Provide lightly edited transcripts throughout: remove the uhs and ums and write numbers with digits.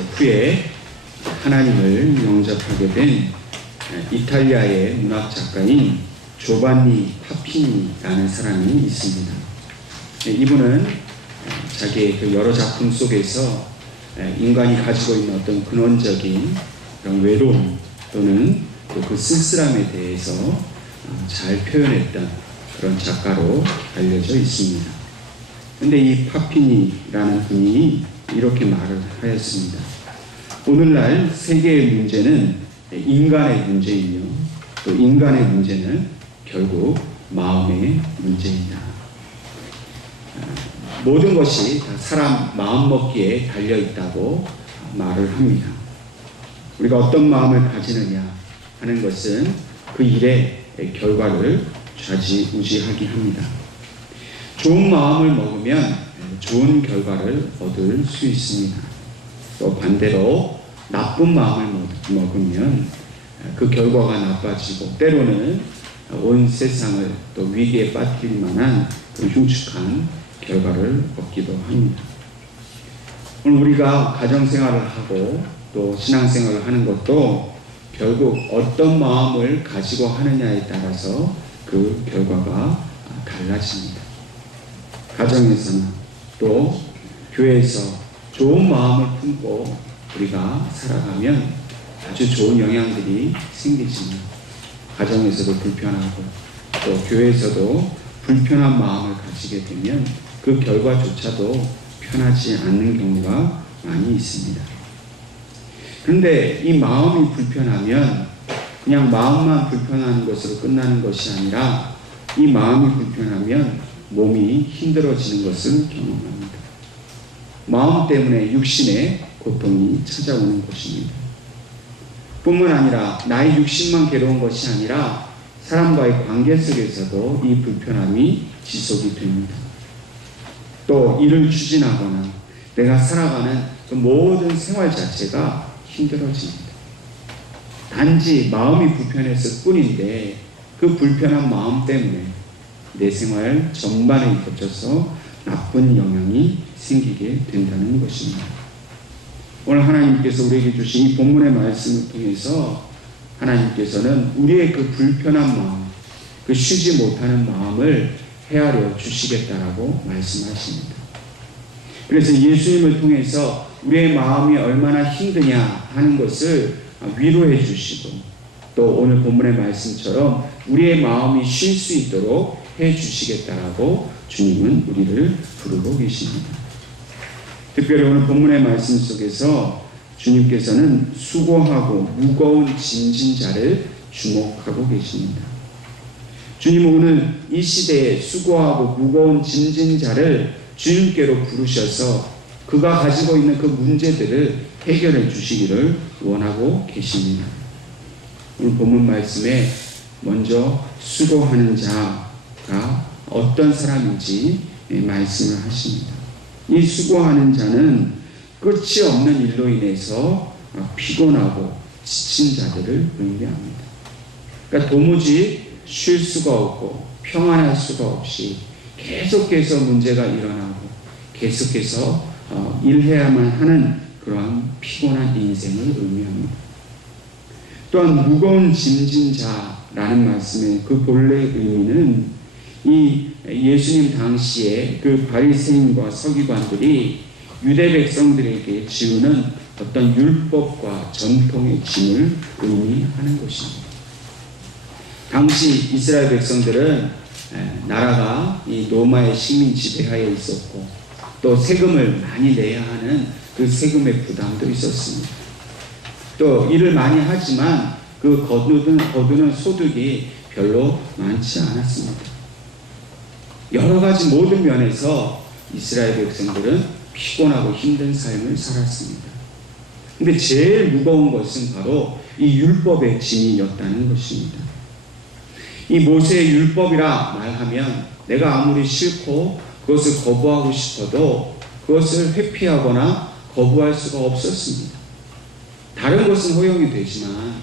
후에 하나님을 영접하게 된 이탈리아의 문학 작가인 조반니 파피니라는 사람이 있습니다. 이분은 자기의 그 여러 작품 속에서 인간이 가지고 있는 어떤 근원적인 그런 외로움 또는 그 쓸쓸함에 대해서 잘 표현했던 그런 작가로 알려져 있습니다. 그런데 이 파피니라는 분이 이렇게 말을 하였습니다. 오늘날 세계의 문제는 인간의 문제이며 또 인간의 문제는 결국 마음의 문제이다. 모든 것이 다 사람 마음먹기에 달려있다고 말을 합니다. 우리가 어떤 마음을 가지느냐 하는 것은 그 일의 결과를 좌지우지하게 합니다. 좋은 마음을 먹으면 좋은 결과를 얻을 수 있습니다. 또 반대로 나쁜 마음을 먹으면 그 결과가 나빠지고 때로는 온 세상을 또 위기에 빠뜨릴 만한 그 흉측한 결과를 얻기도 합니다. 오늘 우리가 가정생활을 하고 또 신앙생활을 하는 것도 결국 어떤 마음을 가지고 하느냐에 따라서 그 결과가 달라집니다. 가정에서나 또 교회에서 좋은 마음을 품고 우리가 살아가면 아주 좋은 영향들이 생기지만 가정에서도 불편하고 또 교회에서도 불편한 마음을 가지게 되면 그 결과조차도 편하지 않는 경우가 많이 있습니다. 그런데 이 마음이 불편하면 그냥 마음만 불편한 것으로 끝나는 것이 아니라 이 마음이 불편하면 몸이 힘들어지는 것을 경험합니다. 마음 때문에 육신의 고통이 찾아오는 것입니다. 뿐만 아니라 나의 육신만 괴로운 것이 아니라 사람과의 관계 속에서도 이 불편함이 지속이 됩니다. 또 일을 추진하거나 내가 살아가는 그 모든 생활 자체가 힘들어집니다. 단지 마음이 불편했을 뿐인데 그 불편한 마음 때문에 내 생활 전반에 겹쳐서 나쁜 영향이 생기게 된다는 것입니다. 오늘 하나님께서 우리에게 주신 이 본문의 말씀을 통해서 하나님께서는 우리의 그 불편한 마음, 그 쉬지 못하는 마음을 헤아려 주시겠다라고 말씀하십니다. 그래서 예수님을 통해서 우리의 마음이 얼마나 힘드냐 하는 것을 위로해 주시고 또 오늘 본문의 말씀처럼 우리의 마음이 쉴 수 있도록 해 주시겠다라고 주님은 우리를 부르고 계십니다. 특별히 오늘 본문의 말씀 속에서 주님께서는 수고하고 무거운 짐진 자를 주목하고 계십니다. 주님은 오늘 이 시대에 수고하고 무거운 짐진 자를 주님께로 부르셔서 그가 가지고 있는 그 문제들을 해결해 주시기를 원하고 계십니다. 오늘 본문 말씀에 먼저 수고하는 자가 어떤 사람인지 말씀을 하십니다. 이 수고하는 자는 끝이 없는 일로 인해서 피곤하고 지친 자들을 의미합니다. 그러니까 도무지 쉴 수가 없고 평안할 수가 없이 계속해서 문제가 일어나고 계속해서 일해야만 하는 그러한 피곤한 인생을 의미합니다. 또한 무거운 짐진 자라는 말씀의 그 본래 의미는 이 예수님 당시에 그 바리새인과 서기관들이 유대 백성들에게 지우는 어떤 율법과 전통의 짐을 의미하는 것입니다. 당시 이스라엘 백성들은 나라가 이 로마의 식민 지배하에 있었고 또 세금을 많이 내야 하는 그 세금의 부담도 있었습니다. 또 일을 많이 하지만 그 거두는 소득이 별로 많지 않았습니다. 여러 가지 모든 면에서 이스라엘 백성들은 피곤하고 힘든 삶을 살았습니다. 근데 제일 무거운 것은 바로 이 율법의 짐이었다는 것입니다. 이 모세의 율법이라 말하면 내가 아무리 싫고 그것을 거부하고 싶어도 그것을 회피하거나 거부할 수가 없었습니다. 다른 것은 허용이 되지만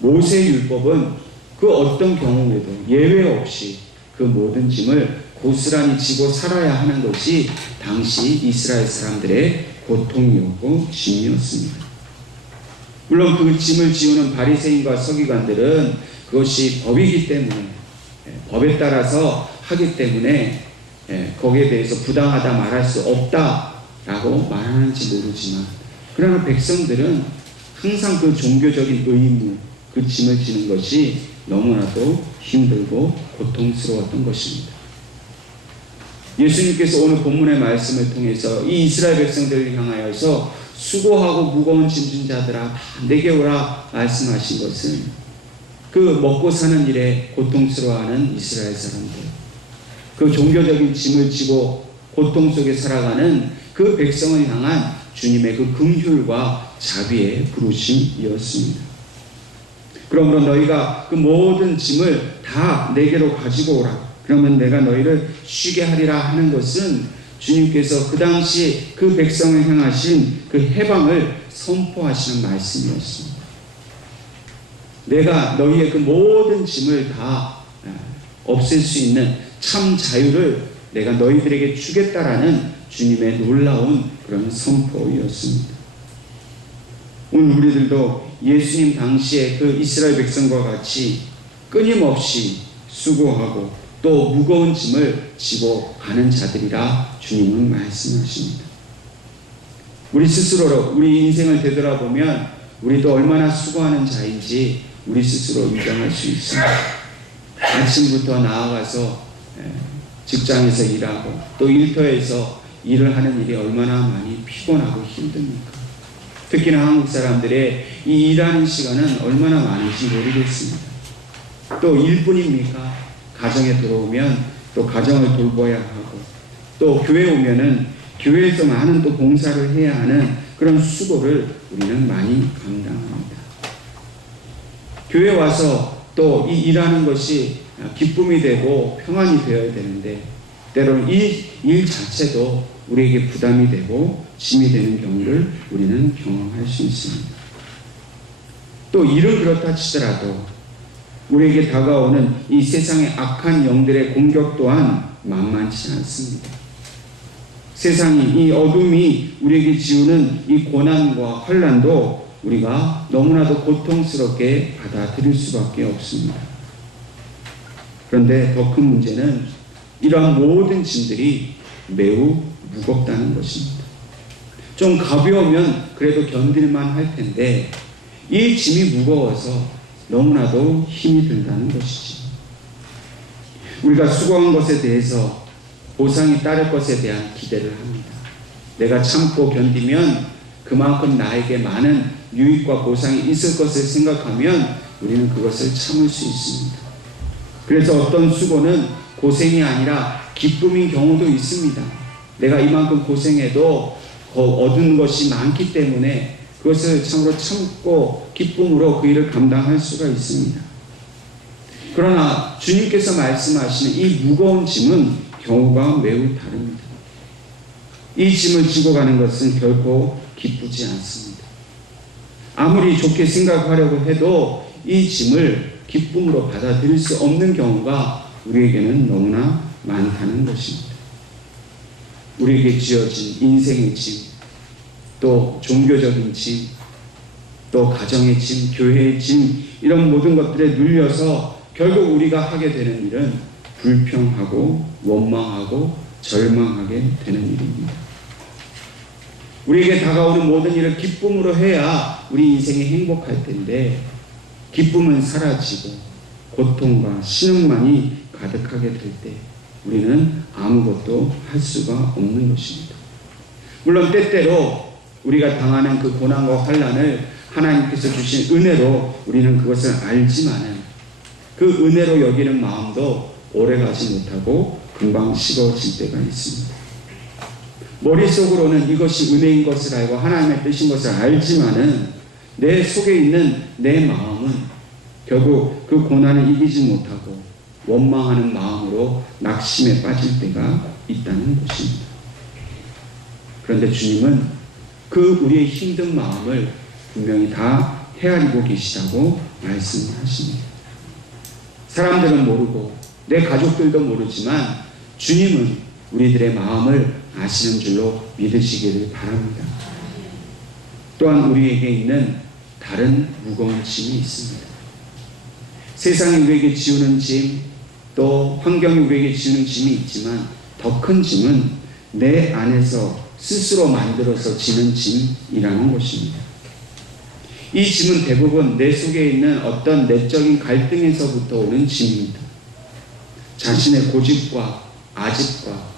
모세의 율법은 그 어떤 경우에도 예외 없이 그 모든 짐을 고스란히 지고 살아야 하는 것이 당시 이스라엘 사람들의 고통이었고 짐이었습니다. 물론 그 짐을 지우는 바리새인과 서기관들은 그것이 법이기 때문에, 법에 따라서 하기 때문에 거기에 대해서 부당하다 말할 수 없다라고 말하는지 모르지만, 그러나 백성들은 항상 그 종교적인 의무, 그 짐을 지는 것이 너무나도 힘들고 고통스러웠던 것입니다. 예수님께서 오늘 본문의 말씀을 통해서 이 이스라엘 백성들을 향하여서 수고하고 무거운 짐진 자들아 다 내게 오라 말씀하신 것은 그 먹고 사는 일에 고통스러워하는 이스라엘 사람들, 그 종교적인 짐을 지고 고통 속에 살아가는 그 백성을 향한 주님의 그 긍휼과 자비의 부르심이었습니다. 그러므로 너희가 그 모든 짐을 다 내게로 가지고 오라. 그러면 내가 너희를 쉬게 하리라 하는 것은 주님께서 그 당시 그 백성을 향하신 그 해방을 선포하시는 말씀이었습니다. 내가 너희의 그 모든 짐을 다 없앨 수 있는 참 자유를 내가 너희들에게 주겠다라는 주님의 놀라운 그런 선포였습니다. 오늘 우리들도 예수님 당시에 그 이스라엘 백성과 같이 끊임없이 수고하고 또 무거운 짐을 지고 가는 자들이라 주님은 말씀하십니다. 우리 스스로 우리 인생을 되돌아보면 우리도 얼마나 수고하는 자인지 우리 스스로 인정할 수 있습니다. 아침부터 나아가서 직장에서 일하고 또 일터에서 일을 하는 일이 얼마나 많이 피곤하고 힘듭니까? 특히나 한국 사람들의 이 일하는 시간은 얼마나 많은지 모르겠습니다. 또 일뿐입니까? 가정에 들어오면 또 가정을 돌봐야 하고 또 교회 오면은 교회에서 많은 또 봉사를 해야 하는 그런 수고를 우리는 많이 감당합니다. 교회 와서 또 이 일하는 것이 기쁨이 되고 평안이 되어야 되는데 때로는 이 일 자체도 우리에게 부담이 되고 짐이 되는 경우를 우리는 경험할 수 있습니다. 또 일은 그렇다 치더라도 우리에게 다가오는 이 세상의 악한 영들의 공격 또한 만만치 않습니다. 세상이 이 어둠이 우리에게 지우는 이 고난과 환난도 우리가 너무나도 고통스럽게 받아들일 수밖에 없습니다. 그런데 더 큰 문제는 이러한 모든 짐들이 매우 무겁다는 것입니다. 좀 가벼우면 그래도 견딜만 할 텐데 이 짐이 무거워서 너무나도 힘이 든다는 것이지. 우리가 수고한 것에 대해서 보상이 따를 것에 대한 기대를 합니다. 내가 참고 견디면 그만큼 나에게 많은 유익과 보상이 있을 것을 생각하면 우리는 그것을 참을 수 있습니다. 그래서 어떤 수고는 고생이 아니라 기쁨인 경우도 있습니다. 내가 이만큼 고생해도 얻은 것이 많기 때문에 그것을 참으로 참고 기쁨으로 그 일을 감당할 수가 있습니다. 그러나 주님께서 말씀하시는 이 무거운 짐은 경우가 매우 다릅니다. 이 짐을 지고 가는 것은 결코 기쁘지 않습니다. 아무리 좋게 생각하려고 해도 이 짐을 기쁨으로 받아들일 수 없는 경우가 우리에게는 너무나 많다는 것입니다. 우리에게 지어진 인생의 짐, 또 종교적인 짐, 또 가정의 짐, 교회의 짐, 이런 모든 것들에 눌려서 결국 우리가 하게 되는 일은 불평하고 원망하고 절망하게 되는 일입니다. 우리에게 다가오는 모든 일을 기쁨으로 해야 우리 인생이 행복할 텐데 기쁨은 사라지고 고통과 신음만이 가득하게 될 때 우리는 아무것도 할 수가 없는 것입니다. 물론 때때로 우리가 당하는 그 고난과 환난을 하나님께서 주신 은혜로 우리는 그것을 알지만은 그 은혜로 여기는 마음도 오래가지 못하고 금방 식어질 때가 있습니다. 머릿속으로는 이것이 은혜인 것을 알고 하나님의 뜻인 것을 알지만은 내 속에 있는 내 마음은 결국 그 고난을 이기지 못하고 원망하는 마음으로 낙심에 빠질 때가 있다는 것입니다. 그런데 주님은 그 우리의 힘든 마음을 분명히 다 헤아리고 계시다고 말씀하십니다. 사람들은 모르고 내 가족들도 모르지만 주님은 우리들의 마음을 아시는 줄로 믿으시기를 바랍니다. 또한 우리에게 있는 다른 무거운 짐이 있습니다. 세상이 우리에게 지우는 짐, 또 환경이 우리에게 지우는 짐이 있지만 더 큰 짐은 내 안에서 스스로 만들어서 지는 짐이라는 것입니다. 이 짐은 대부분 내 속에 있는 어떤 내적인 갈등에서부터 오는 짐입니다. 자신의 고집과 아집과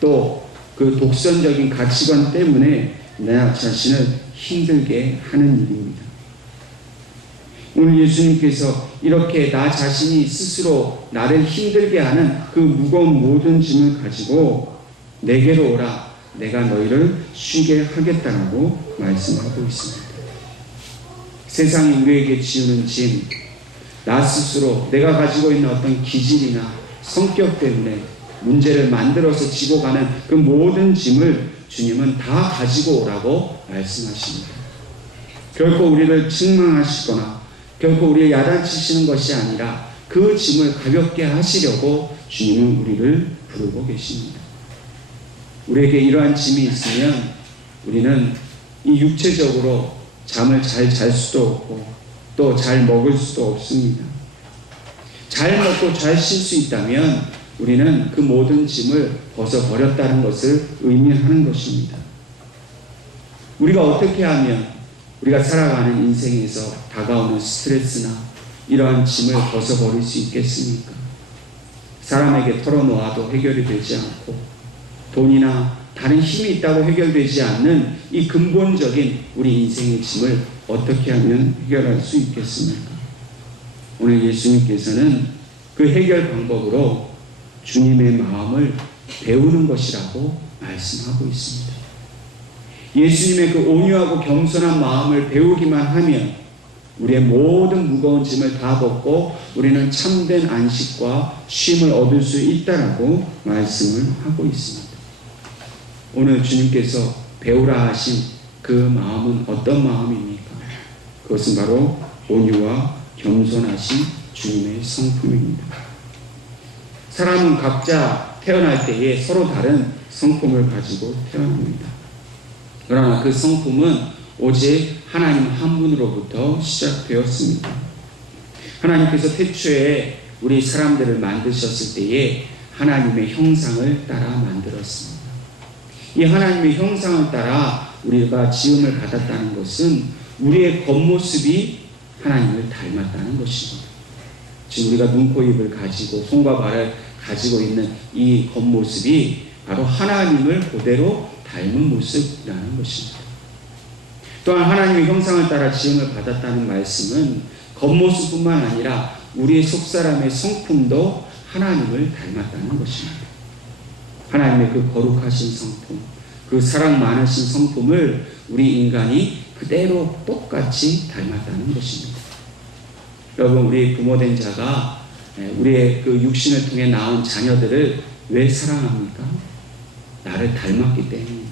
또 그 독선적인 가치관 때문에 나 자신을 힘들게 하는 일입니다. 오늘 예수님께서 이렇게 나 자신이 스스로 나를 힘들게 하는 그 무거운 모든 짐을 가지고 내게로 오라, 내가 너희를 쉬게 하겠다라고 말씀하고 있습니다. 세상이 우리에게 지우는 짐, 나 스스로 내가 가지고 있는 어떤 기질이나 성격 때문에 문제를 만들어서 지고 가는 그 모든 짐을 주님은 다 가지고 오라고 말씀하십니다. 결코 우리를 책망하시거나 결코 우리를 야단치시는 것이 아니라 그 짐을 가볍게 하시려고 주님은 우리를 부르고 계십니다. 우리에게 이러한 짐이 있으면 우리는 이 육체적으로 잠을 잘 잘 수도 없고 또 잘 먹을 수도 없습니다. 잘 먹고 잘 쉴 수 있다면 우리는 그 모든 짐을 벗어버렸다는 것을 의미하는 것입니다. 우리가 어떻게 하면 우리가 살아가는 인생에서 다가오는 스트레스나 이러한 짐을 벗어버릴 수 있겠습니까? 사람에게 털어놓아도 해결이 되지 않고 돈이나 다른 힘이 있다고 해결되지 않는 이 근본적인 우리 인생의 짐을 어떻게 하면 해결할 수 있겠습니까? 오늘 예수님께서는 그 해결 방법으로 주님의 마음을 배우는 것이라고 말씀하고 있습니다. 예수님의 그 온유하고 겸손한 마음을 배우기만 하면 우리의 모든 무거운 짐을 다 벗고 우리는 참된 안식과 쉼을 얻을 수 있다라고 말씀을 하고 있습니다. 오늘 주님께서 배우라 하신 그 마음은 어떤 마음입니까? 그것은 바로 온유와 겸손하신 주님의 성품입니다. 사람은 각자 태어날 때에 서로 다른 성품을 가지고 태어납니다. 그러나 그 성품은 오직 하나님 한 분으로부터 시작되었습니다. 하나님께서 태초에 우리 사람들을 만드셨을 때에 하나님의 형상을 따라 만들었습니다. 이 하나님의 형상을 따라 우리가 지음을 받았다는 것은 우리의 겉모습이 하나님을 닮았다는 것입니다. 지금 우리가 눈, 코, 입을 가지고 손과 발을 가지고 있는 이 겉모습이 바로 하나님을 그대로 닮은 모습이라는 것입니다. 또한 하나님의 형상을 따라 지음을 받았다는 말씀은 겉모습뿐만 아니라 우리의 속사람의 성품도 하나님을 닮았다는 것입니다. 하나님의 그 거룩하신 성품, 그 사랑 많으신 성품을 우리 인간이 그대로 똑같이 닮았다는 것입니다. 여러분, 우리 부모된 자가 우리의 그 육신을 통해 낳은 자녀들을 왜 사랑합니까? 나를 닮았기 때문입니다.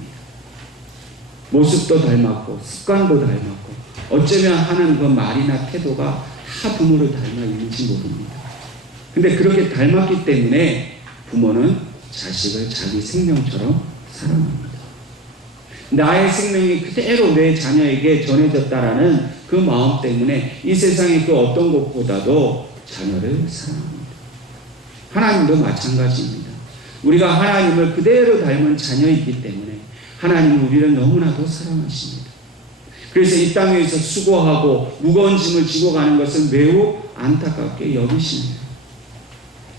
모습도 닮았고 습관도 닮았고 어쩌면 하는 그 말이나 태도가 다 부모를 닮아 있는지 모릅니다. 근데 그렇게 닮았기 때문에 부모는 자식을 자기 생명처럼 사랑합니다. 나의 생명이 그대로 내 자녀에게 전해졌다라는 그 마음 때문에 이 세상의 그 어떤 것보다도 자녀를 사랑합니다. 하나님도 마찬가지입니다. 우리가 하나님을 그대로 닮은 자녀이기 때문에 하나님은 우리를 너무나도 사랑하십니다. 그래서 이 땅에서 수고하고 무거운 짐을 지고 가는 것을 매우 안타깝게 여기십니다.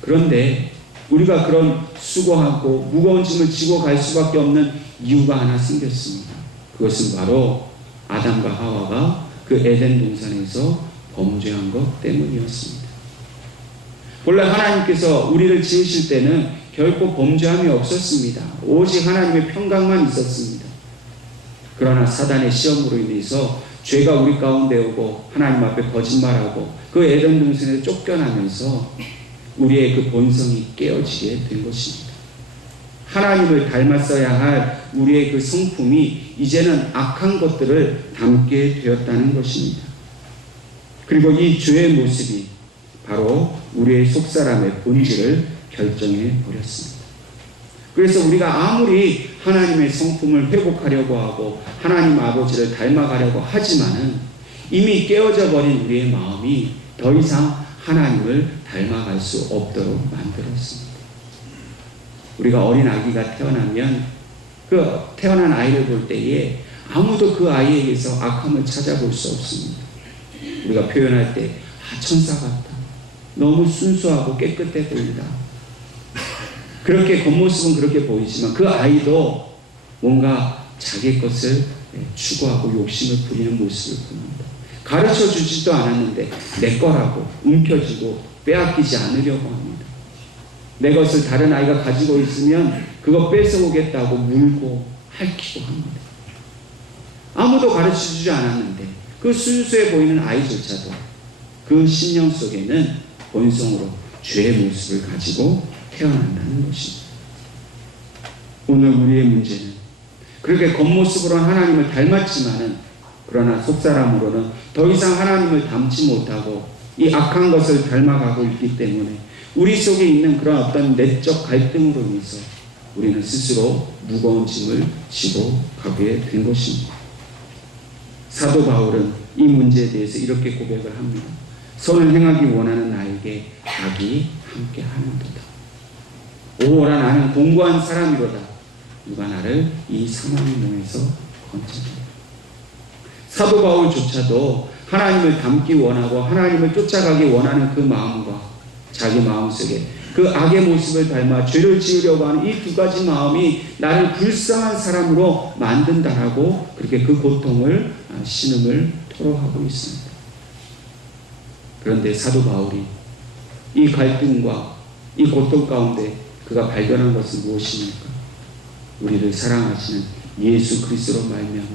그런데 우리가 그런 수고하고 무거운 짐을 지고 갈 수밖에 없는 이유가 하나 생겼습니다. 그것은 바로 아담과 하와가 그 에덴 동산에서 범죄한 것 때문이었습니다. 본래 하나님께서 우리를 지으실 때는 결코 범죄함이 없었습니다. 오직 하나님의 평강만 있었습니다. 그러나 사단의 시험으로 인해서 죄가 우리 가운데 오고 하나님 앞에 거짓말하고 그 에덴 동산에 쫓겨나면서 우리의 그 본성이 깨어지게 된 것입니다. 하나님을 닮았어야 할 우리의 그 성품이 이제는 악한 것들을 담게 되었다는 것입니다. 그리고 이 죄의 모습이 바로 우리의 속사람의 본질을 결정해 버렸습니다. 그래서 우리가 아무리 하나님의 성품을 회복하려고 하고 하나님 아버지를 닮아가려고 하지만은 이미 깨어져 버린 우리의 마음이 더 이상 하나님을 닮아갈 수 없도록 만들었습니다. 우리가 어린 아기가 태어나면 그 태어난 아이를 볼 때에 아무도 그 아이에게서 악함을 찾아볼 수 없습니다. 우리가 표현할 때 천사 같다. 너무 순수하고 깨끗해 보인다. 그렇게 겉모습은 그렇게 보이지만 그 아이도 뭔가 자기 것을 추구하고 욕심을 부리는 모습을 봅니다. 가르쳐 주지도 않았는데 내 거라고 움켜쥐고 빼앗기지 않으려고 합니다. 내 것을 다른 아이가 가지고 있으면 그거 뺏어오겠다고 물고 핥히고 합니다. 아무도 가르쳐 주지 않았는데 그 순수해 보이는 아이조차도 그 심령 속에는 본성으로 죄의 모습을 가지고 태어난다는 것입니다. 오늘 우리의 문제는 그렇게 겉모습으로는 하나님을 닮았지만은 그러나 속사람으로는 더 이상 하나님을 닮지 못하고 이 악한 것을 닮아가고 있기 때문에 우리 속에 있는 그런 어떤 내적 갈등으로 인해서 우리는 스스로 무거운 짐을 지고 가게 된 것입니다. 사도 바울은 이 문제에 대해서 이렇게 고백을 합니다. 선을 행하기 원하는 나에게 악이 함께 하는도다. 오호라 나는 공고한 사람이로다. 누가 나를 이 사망의 몸에서 건져주리라. 사도 바울조차도 하나님을 닮기 원하고 하나님을 쫓아가기 원하는 그 마음과 자기 마음속에 그 악의 모습을 닮아 죄를 지으려고 하는 이 두 가지 마음이 나를 불쌍한 사람으로 만든다라고 그렇게 그 고통을 신음을 토로하고 있습니다. 그런데 사도 바울이 이 갈등과 이 고통 가운데 그가 발견한 것은 무엇입니까? 우리를 사랑하시는 예수 그리스도로 말미암아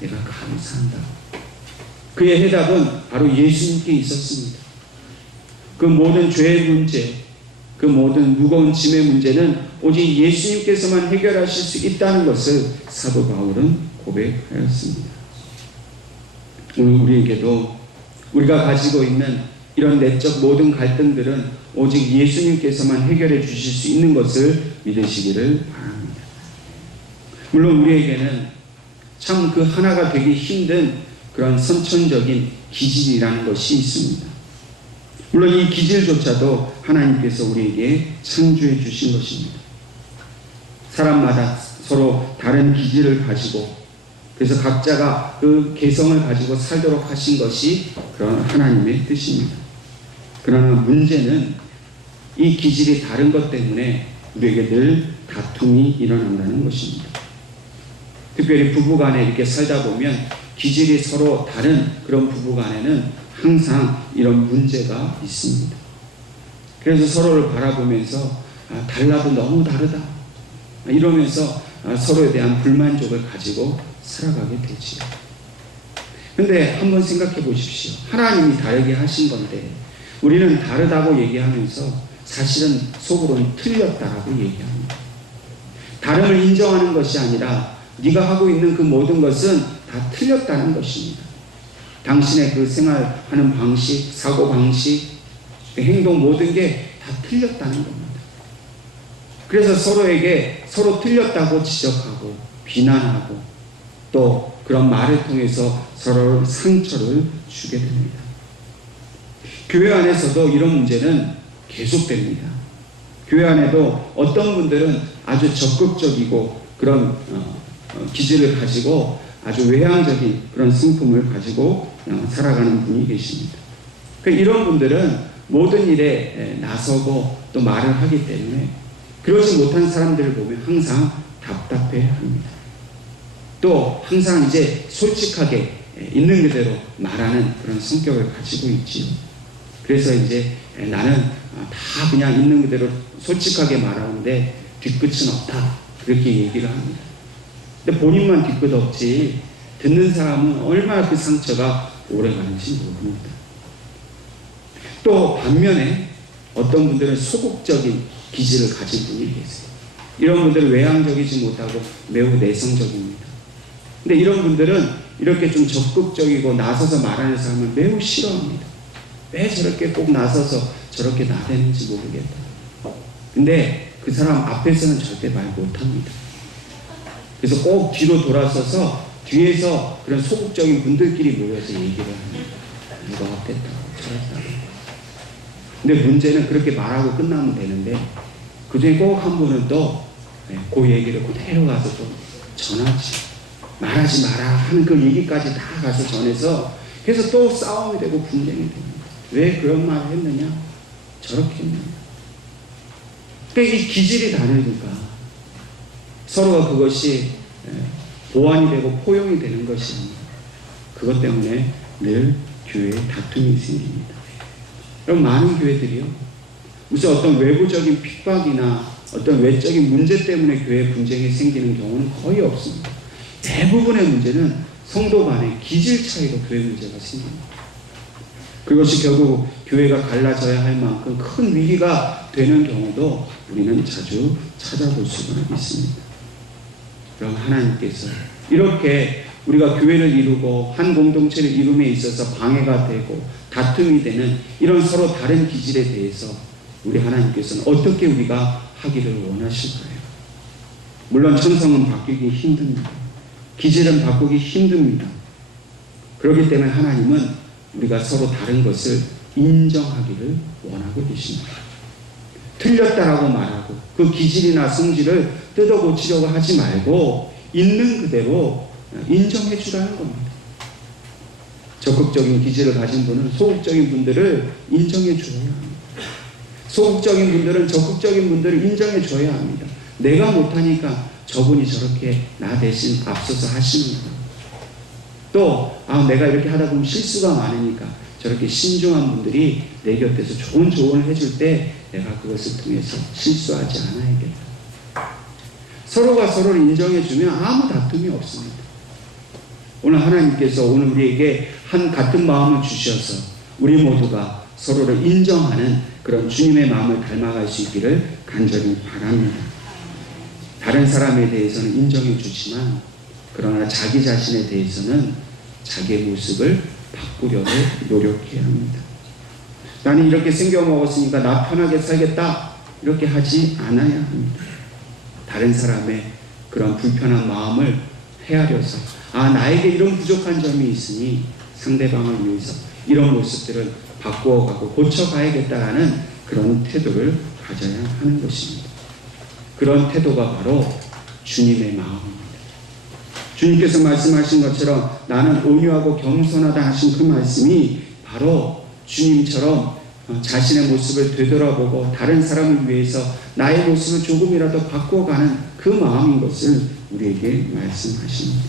내가 감사한다. 그의 해답은 바로 예수님께 있었습니다. 그 모든 죄의 문제, 그 모든 무거운 짐의 문제는 오직 예수님께서만 해결하실 수 있다는 것을 사도 바울은 고백하였습니다. 오늘 우리에게도 우리가 가지고 있는 이런 내적 모든 갈등들은 오직 예수님께서만 해결해 주실 수 있는 것을 믿으시기를 바랍니다. 물론 우리에게는 참 그 하나가 되기 힘든 그런 선천적인 기질이라는 것이 있습니다. 물론 이 기질조차도 하나님께서 우리에게 창조해 주신 것입니다. 사람마다 서로 다른 기질을 가지고 그래서 각자가 그 개성을 가지고 살도록 하신 것이 그런 하나님의 뜻입니다. 그러나 문제는 이 기질이 다른 것 때문에 우리에게 늘 다툼이 일어난다는 것입니다. 특별히 부부간에 이렇게 살다 보면 기질이 서로 다른 그런 부부간에는 항상 이런 문제가 있습니다. 그래서 서로를 바라보면서 달라도 너무 다르다 이러면서 서로에 대한 불만족을 가지고 살아가게 되지요. 근데 한번 생각해 보십시오. 하나님이 다르게 하신 건데 우리는 다르다고 얘기하면서 사실은 속으로는 틀렸다라고 얘기합니다. 다름을 인정하는 것이 아니라 네가 하고 있는 그 모든 것은 다 틀렸다는 것입니다. 당신의 그 생활하는 방식, 사고방식, 행동 모든 게 다 틀렸다는 겁니다. 그래서 서로에게 서로 틀렸다고 지적하고 비난하고 또 그런 말을 통해서 서로 상처를 주게 됩니다. 교회 안에서도 이런 문제는 계속됩니다. 교회 안에도 어떤 분들은 아주 적극적이고 그런 기질을 가지고 아주 외향적인 그런 성품을 가지고 살아가는 분이 계십니다. 이런 분들은 모든 일에 나서고 또 말을 하기 때문에 그러지 못한 사람들을 보면 항상 답답해 합니다. 또 항상 이제 솔직하게 있는 그대로 말하는 그런 성격을 가지고 있지요. 그래서 이제 나는 다 그냥 있는 그대로 솔직하게 말하는데 뒤끝은 없다 그렇게 얘기를 합니다. 근데 본인만 뒤끝 없지 듣는 사람은 얼마나 그 상처가 오래 가는지 모릅니다. 또 반면에 어떤 분들은 소극적인 기질을 가진 분이 계세요. 이런 분들은 외향적이지 못하고 매우 내성적입니다. 근데 이런 분들은 이렇게 좀 적극적이고 나서서 말하는 사람을 매우 싫어합니다. 왜 저렇게 꼭 나서서 저렇게 나대는지 모르겠다. 근데 그 그 사람 앞에서는 절대 말 못합니다. 그래서 꼭 뒤로 돌아서서 뒤에서 그런 소극적인 분들끼리 모여서 얘기를 합니다. 이거 어땠다고 저랬다고. 근데 문제는 그렇게 말하고 끝나면 되는데 그중에 꼭 한 분은 또 그 얘기를 그대로 가서 좀 전하지. 말하지 마라 하는 그 얘기까지 다 가서 전해서 그래서 또 싸움이 되고 분쟁이 됩니다. 왜 그런 말을 했느냐? 저렇게 했느냐? 그러니까 이 기질이 다르니까 서로가 그것이 보완이 되고 포용이 되는 것이 아니라 그것 때문에 늘 교회에 다툼이 생깁니다. 그럼 많은 교회들이요, 무슨 어떤 외부적인 핍박이나 어떤 외적인 문제 때문에 교회 분쟁이 생기는 경우는 거의 없습니다. 대부분의 문제는 성도 간의 기질 차이로 교회 문제가 생깁니다. 그것이 결국 교회가 갈라져야 할 만큼 큰 위기가 되는 경우도 우리는 자주 찾아볼 수가 있습니다. 그럼 하나님께서 이렇게 우리가 교회를 이루고 한 공동체를 이룸에 있어서 방해가 되고 다툼이 되는 이런 서로 다른 기질에 대해서 우리 하나님께서는 어떻게 우리가 하기를 원하실까요? 물론 천성은 바뀌기 힘듭니다. 기질은 바꾸기 힘듭니다. 그렇기 때문에 하나님은 우리가 서로 다른 것을 인정하기를 원하고 계십니다. 틀렸다라고 말하고 그 기질이나 성질을 뜯어 고치려고 하지 말고 있는 그대로 인정해 주라는 겁니다. 적극적인 기질을 가진 분은 소극적인 분들을 인정해 줘야 합니다. 소극적인 분들은 적극적인 분들을 인정해 줘야 합니다. 내가 못하니까 저분이 저렇게 나 대신 앞서서 하시는 거예요. 또 내가 이렇게 하다 보면 실수가 많으니까 저렇게 신중한 분들이 내 곁에서 좋은 조언을 해줄 때 내가 그것을 통해서 실수하지 않아야겠다. 서로가 서로를 인정해주면 아무 다툼이 없습니다. 오늘 하나님께서 오늘 우리에게 한 같은 마음을 주셔서 우리 모두가 서로를 인정하는 그런 주님의 마음을 닮아갈 수 있기를 간절히 바랍니다. 다른 사람에 대해서는 인정해 주지만 그러나 자기 자신에 대해서는 자기의 모습을 바꾸려고 노력해야 합니다. 나는 이렇게 생겨 먹었으니까 나 편하게 살겠다 이렇게 하지 않아야 합니다. 다른 사람의 그런 불편한 마음을 헤아려서 나에게 이런 부족한 점이 있으니 상대방을 위해서 이런 모습들을 바꾸어가고 고쳐가야겠다라는 그런 태도를 가져야 하는 것입니다. 그런 태도가 바로 주님의 마음입니다. 주님께서 말씀하신 것처럼 나는 온유하고 겸손하다 하신 그 말씀이 바로 주님처럼 자신의 모습을 되돌아보고 다른 사람을 위해서 나의 모습을 조금이라도 바꿔가는 그 마음인 것을 우리에게 말씀하십니다.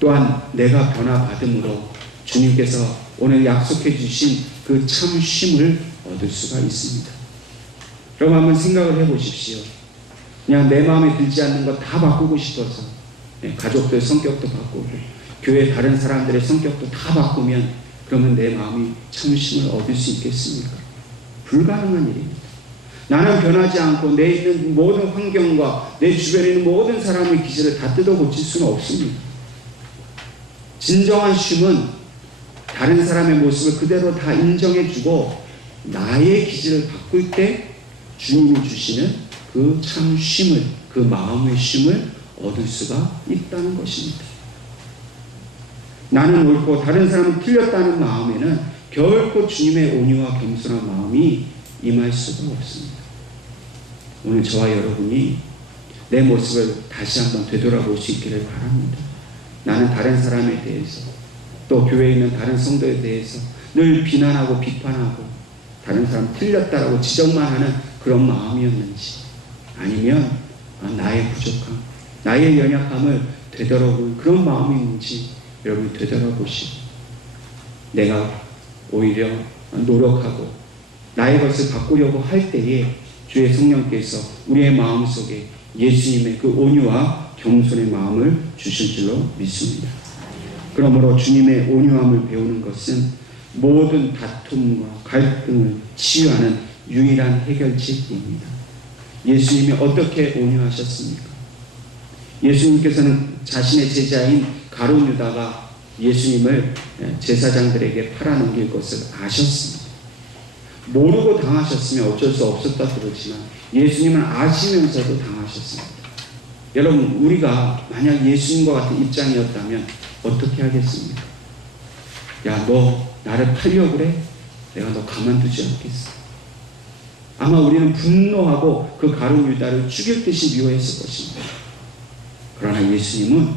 또한 내가 변화받음으로 주님께서 오늘 약속해 주신 그 참 쉼을 얻을 수가 있습니다. 그럼 한번 생각을 해보십시오. 그냥 내 마음에 들지 않는 거 다 바꾸고 싶어서 가족들 성격도 바꾸고 교회 다른 사람들의 성격도 다 바꾸면 그러면 내 마음이 참 쉼을 얻을 수 있겠습니까? 불가능한 일입니다. 나는 변하지 않고 내 있는 모든 환경과 내 주변에 있는 모든 사람의 기질을 다 뜯어 고칠 수는 없습니다. 진정한 쉼은 다른 사람의 모습을 그대로 다 인정해주고 나의 기질을 바꿀 때 주님이 주시는 그 참 쉼을, 그 마음의 쉼을 얻을 수가 있다는 것입니다. 나는 옳고 다른 사람은 틀렸다는 마음에는 결코 주님의 온유와 겸손한 마음이 임할 수가 없습니다. 오늘 저와 여러분이 내 모습을 다시 한번 되돌아볼 수 있기를 바랍니다. 나는 다른 사람에 대해서 또 교회에 있는 다른 성도에 대해서 늘 비난하고 비판하고 다른 사람 틀렸다라고 지적만 하는 그런 마음이었는지 아니면 나의 부족함, 나의 연약함을 되돌아보는 그런 마음인지 여러분이 되돌아보시고 내가 오히려 노력하고 나의 것을 바꾸려고 할 때에 주의 성령께서 우리의 마음속에 예수님의 그 온유와 겸손의 마음을 주실 줄로 믿습니다. 그러므로 주님의 온유함을 배우는 것은 모든 다툼과 갈등을 치유하는 유일한 해결책입니다. 예수님이 어떻게 온유하셨습니까? 예수님께서는 자신의 제자인 가룟 유다가 예수님을 제사장들에게 팔아넘길 것을 아셨습니다. 모르고 당하셨으면 어쩔 수 없었다 그러지만 예수님은 아시면서도 당하셨습니다. 여러분, 우리가 만약 예수님과 같은 입장이었다면 어떻게 하겠습니까? 야, 너 나를 팔려고 그래? 내가 너 가만두지 않겠어. 아마 우리는 분노하고 그 가룟 유다를 죽일 듯이 미워했을 것입니다. 그러나 예수님은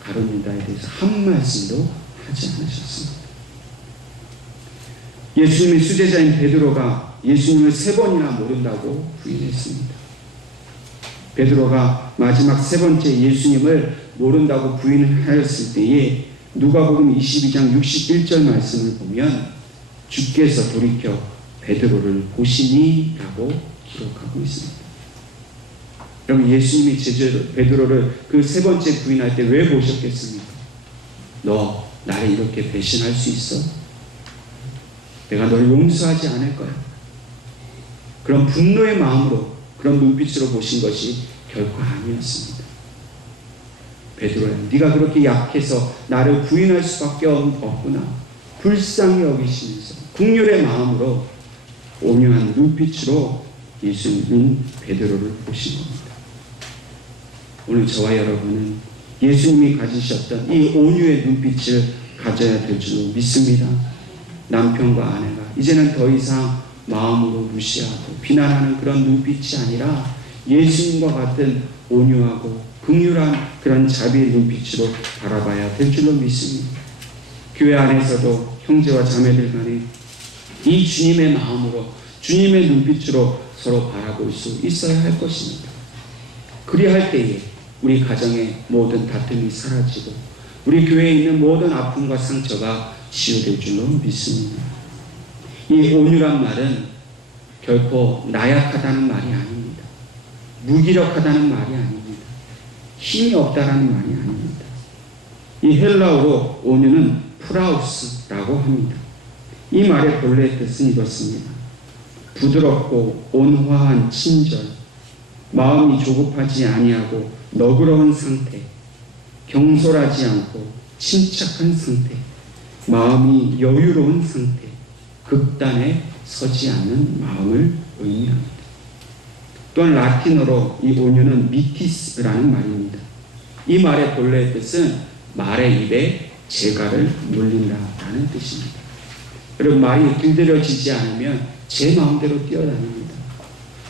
가룟 유다에 대해서 한 말씀도 하지 않으셨습니다. 예수님의 수제자인 베드로가 예수님을 3번이나 모른다고 부인했습니다. 베드로가 마지막 3번째 예수님을 모른다고 부인하였을 때에 누가복음 22장 61절 말씀을 보면 주께서 돌이켜 베드로를 보시니 라고 기록하고 있습니다. 여러분, 예수님이 베드로를 그 3번째 부인할 때 왜 보셨겠습니까? 너 나를 이렇게 배신할 수 있어? 내가 너를 용서하지 않을 거야. 그런 분노의 마음으로, 그런 눈빛으로 보신 것이 결코 아니었습니다. 베드로야, 네가 그렇게 약해서 나를 부인할 수밖에 없구나. 불쌍히 여기시면서 긍휼의 마음으로 온유한 눈빛으로 예수님은 베드로를 보신 겁니다. 오늘 저와 여러분은 예수님이 가지셨던 이 온유의 눈빛을 가져야 될 줄로 믿습니다. 남편과 아내가 이제는 더 이상 마음으로 무시하고 비난하는 그런 눈빛이 아니라 예수님과 같은 온유하고 긍휼한 그런 자비의 눈빛으로 바라봐야 될 줄로 믿습니다. 교회 안에서도 형제와 자매들 간에 이 주님의 마음으로, 주님의 눈빛으로 서로 바라볼 수 있어야 할 것입니다. 그리할 때에 우리 가정의 모든 다툼이 사라지고 우리 교회에 있는 모든 아픔과 상처가 치유될 줄로 믿습니다. 이 온유란 말은 결코 나약하다는 말이 아닙니다. 무기력하다는 말이 아닙니다. 힘이 없다라는 말이 아닙니다. 이 헬라어로 온유는 프라우스라고 합니다. 이 말의 본래 뜻은 이렇습니다. 부드럽고 온화한 친절, 마음이 조급하지 아니하고 너그러운 상태, 경솔하지 않고 침착한 상태, 마음이 여유로운 상태, 극단에 서지 않는 마음을 의미합니다. 또한 라틴어로 이 온유는 미티스라는 말입니다. 이 말의 본래 뜻은 말의 입에 재갈을 물린다라는 뜻입니다. 여러분, 말이 길들여지지 않으면 제 마음대로 뛰어다닙니다.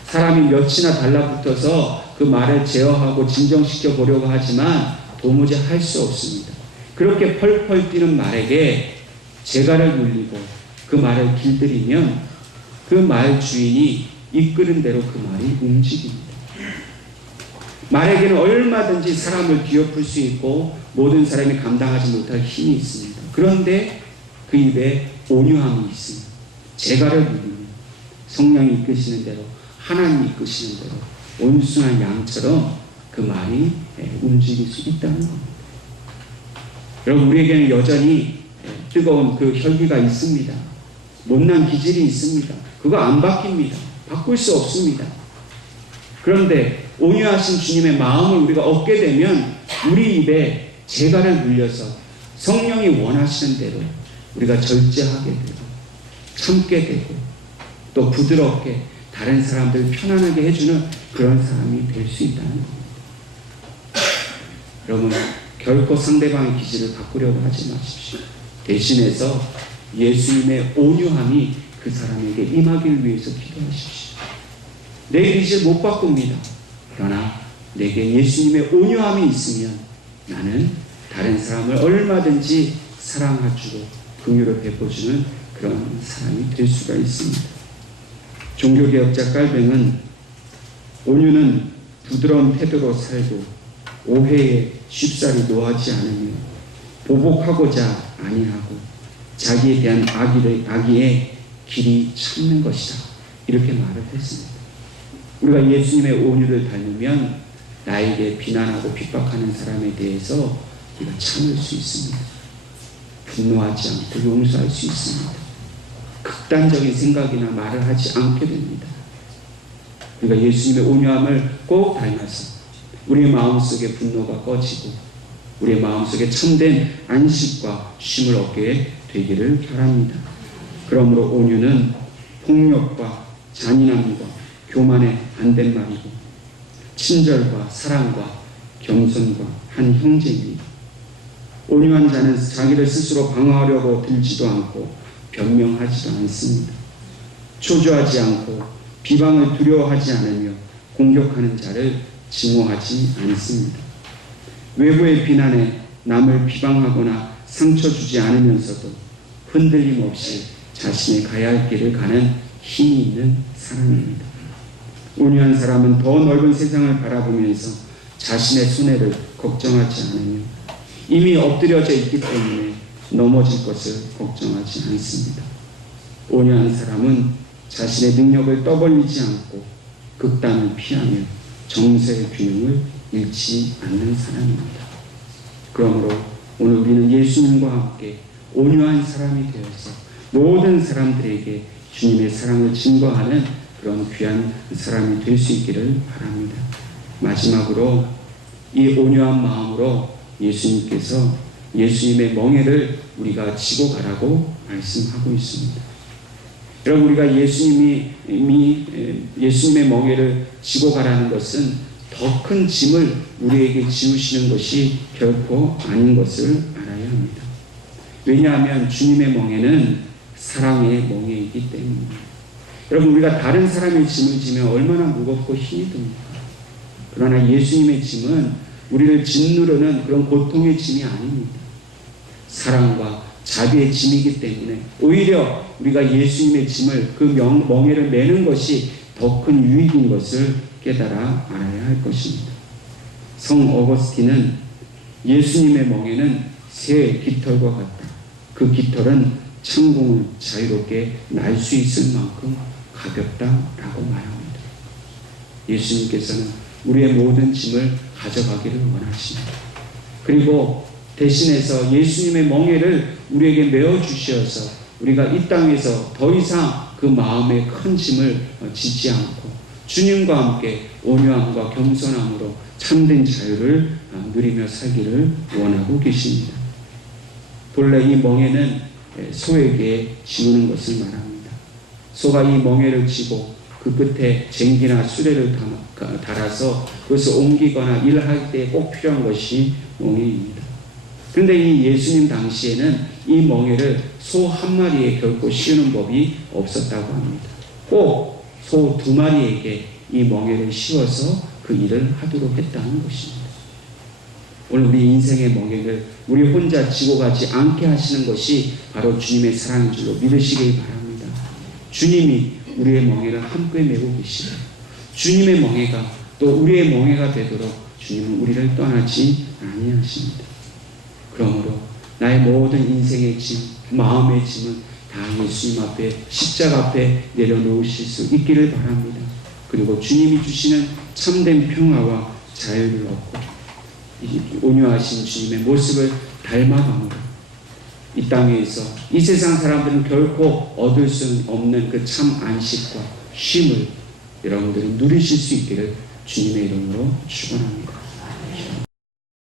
사람이 몇이나 달라붙어서 그 말을 제어하고 진정시켜 보려고 하지만 도무지 할 수 없습니다. 그렇게 펄펄 뛰는 말에게 재갈을 물리고 그 말을 길들이면 그 말 주인이 이끄는 대로 그 말이 움직입니다. 말에게는 얼마든지 사람을 뒤엎을 수 있고 모든 사람이 감당하지 못할 힘이 있습니다. 그런데 그 입에 온유함이 있습니다. 재갈을 물리면 성령이 이끄시는 대로, 하나님이 이끄시는 대로 온순한 양처럼 그 말이 움직일 수 있다는 겁니다. 여러분, 우리에게는 여전히 뜨거운 그 혈기가 있습니다. 못난 기질이 있습니다. 그거 안 바뀝니다. 바꿀 수 없습니다. 그런데 온유하신 주님의 마음을 우리가 얻게 되면 우리 입에 재갈을 물려서 성령이 원하시는 대로 우리가 절제하게 되고 참게 되고 또 부드럽게 다른 사람들 편안하게 해주는 그런 사람이 될 수 있다는 겁니다. 여러분, 결코 상대방의 기질을 바꾸려고 하지 마십시오. 대신해서 예수님의 온유함이 그 사람에게 임하길 위해서 기도하십시오. 내 기질 못 바꿉니다. 그러나 내게 예수님의 온유함이 있으면 나는 다른 사람을 얼마든지 사랑해주고 긍휼을 베풀어주는 그런 사람이 될 수가 있습니다. 종교개혁자 깔뱅은 온유는 부드러운 태도로 살고 오해에 쉽사리 노하지 않으며 보복하고자 아니하고 자기에 대한 악의의 길이 참는 것이다. 이렇게 말을 했습니다. 우리가 예수님의 온유를 닮으면 나에게 비난하고 핍박하는 사람에 대해서 우리가 참을 수 있습니다. 분노하지 않고 용서할 수 있습니다. 극단적인 생각이나 말을 하지 않게 됩니다. 우리가 예수님의 온유함을 꼭 닮아서 우리의 마음속에 분노가 꺼지고 우리의 마음속에 참된 안식과 쉼을 얻게 되기를 바랍니다. 그러므로 온유는 폭력과 잔인함과 교만의 반대말이고 친절과 사랑과 겸손과 한 형제입니다. 온유한 자는 자기를 스스로 방어하려고 들지도 않고 변명하지도 않습니다. 초조하지 않고 비방을 두려워하지 않으며 공격하는 자를 증오하지 않습니다. 외부의 비난에 남을 비방하거나 상처 주지 않으면서도 흔들림 없이 자신이 가야 할 길을 가는 힘이 있는 사람입니다. 온유한 사람은 더 넓은 세상을 바라보면서 자신의 손해를 걱정하지 않으며 이미 엎드려져 있기 때문에 넘어질 것을 걱정하지 않습니다. 온유한 사람은 자신의 능력을 떠벌리지 않고 극단을 피하며 정서의 균형을 잃지 않는 사람입니다. 그러므로 오늘 우리는 예수님과 함께 온유한 사람이 되어서 모든 사람들에게 주님의 사랑을 증거하는 그런 귀한 사람이 될 수 있기를 바랍니다. 마지막으로 이 온유한 마음으로 예수님께서 예수님의 멍에를 우리가 지고 가라고 말씀하고 있습니다. 여러분, 우리가 예수님의 멍에를 지고 가라는 것은 더 큰 짐을 우리에게 지우시는 것이 결코 아닌 것을 알아야 합니다. 왜냐하면 주님의 멍에는 사랑의 멍에이기 때문입니다. 여러분, 우리가 다른 사람의 짐을 지면 얼마나 무겁고 힘이 듭니까? 그러나 예수님의 짐은 우리를 짓누르는 그런 고통의 짐이 아닙니다. 사랑과 자비의 짐이기 때문에 오히려 우리가 예수님의 짐을 그 멍에를 매는 것이 더 큰 유익인 것을 깨달아 알아야 할 것입니다. 성 어거스틴은 예수님의 멍에는 새 깃털과 같다. 그 깃털은 창공을 자유롭게 날 수 있을 만큼 가볍다라고 말합니다. 예수님께서는 우리의 모든 짐을 가져가기를 원하십니다. 그리고 대신해서 예수님의 멍에를 우리에게 메어주셔서 우리가 이 땅에서 더 이상 그 마음의 큰 짐을 지지 않고 주님과 함께 온유함과 겸손함으로 참된 자유를 누리며 살기를 원하고 계십니다. 본래 이 멍에는 소에게 지우는 것을 말합니다. 소가 이 멍에를 지고 그 끝에 쟁기나 수레를 달아서 그것을 옮기거나 일할 때 꼭 필요한 것이 멍에입니다. 그런데 이 예수님 당시에는 이 멍에를 소 한 마리에 결코 씌우는 법이 없었다고 합니다. 꼭 소 2마리에게 이 멍에를 씌워서 그 일을 하도록 했다는 것입니다. 오늘 우리 인생의 멍에를 우리 혼자 지고 가지 않게 하시는 것이 바로 주님의 사랑인 줄로 믿으시기 바랍니다. 주님이 우리의 멍에를 함께 메고 계시고 주님의 멍에가 또 우리의 멍에가 되도록 주님은 우리를 떠나지 아니하십니다. 그러므로 나의 모든 인생의 짐, 마음의 짐은 다 예수님 앞에 십자가 앞에 내려놓으실 수 있기를 바랍니다. 그리고 주님이 주시는 참된 평화와 자유를 얻고 온유하신 주님의 모습을 닮아감으로 이 땅에서 이 세상 사람들은 결코 얻을 수 없는 그 참 안식과 쉼을 여러분들이 누리실 수 있기를 주님의 이름으로 축원합니다.